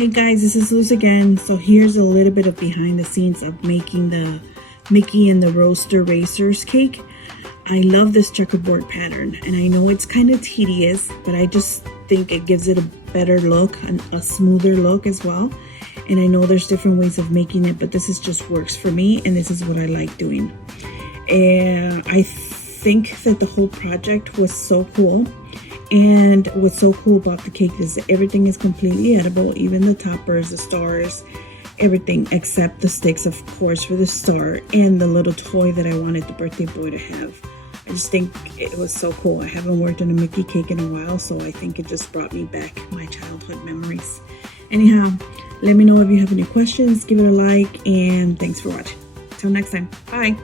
Hey guys, this is Luz again. So here's a little bit of behind the scenes of making the Mickey and the Roadster Racers cake. I love this checkerboard pattern, and I know it's kind of tedious, but I just think it gives it a better look and a smoother look as well. And I know there's different ways of making it, but this is just works for me, and this is what I like doing. And I think that the whole project was so cool. And what's so cool about the cake is that everything is completely edible, even the toppers, the stars, everything except the sticks, of course, for the star and the little toy that I wanted the birthday boy to have. I just think it was so cool. I haven't worked on a Mickey cake in a while, so I think it just brought me back my childhood memories. Anyhow, let me know if you have any questions, give it a like, and thanks for watching. Till next time, bye.